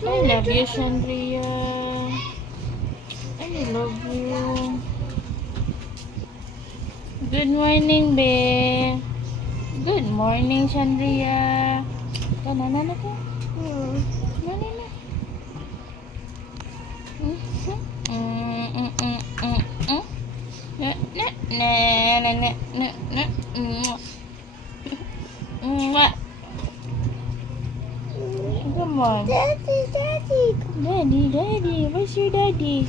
I love you, Shandria. I love you. Good morning, be. Good morning, Shandria. Kanana na ka? Kanana. Come on. Daddy. Where's your daddy?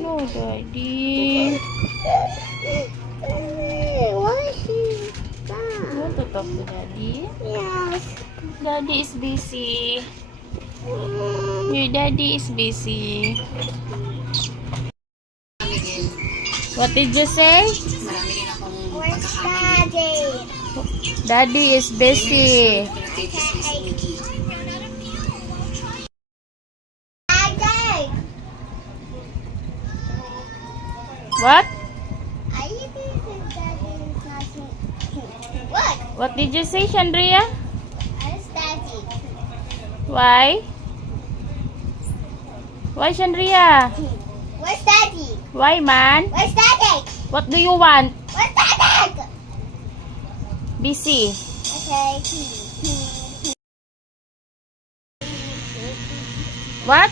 No, daddy. Why is he You want to talk to daddy? Yes. Daddy is busy. Your daddy is busy. What did you say? Where's Daddy? Daddy is busy. Daddy. What? I think Daddy is not. What? What did you say, Shandria? Where's Daddy? Why? Why, Shandria? Where's Daddy? Why, man? Where's Daddy? What do you want? Where's Daddy? Busy. Okay. What?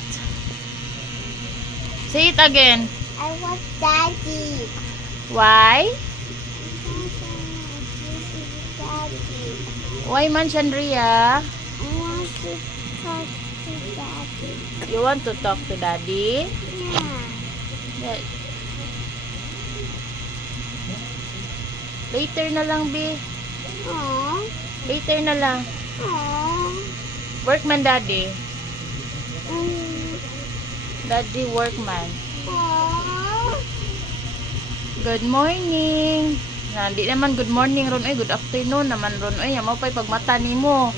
Say it again. I want Daddy. Why? Daddy. Why, man, Shandria? I want to talk to Daddy. You want to talk to daddy? Yeah. Later na lang, be. Aww. Later na lang. Aww. Workman, daddy. Mm. Daddy, workman. Aww. Good morning. Hindi naman good morning ron, good afternoon naman ron. Ay, mo pa'y pagmata nimo.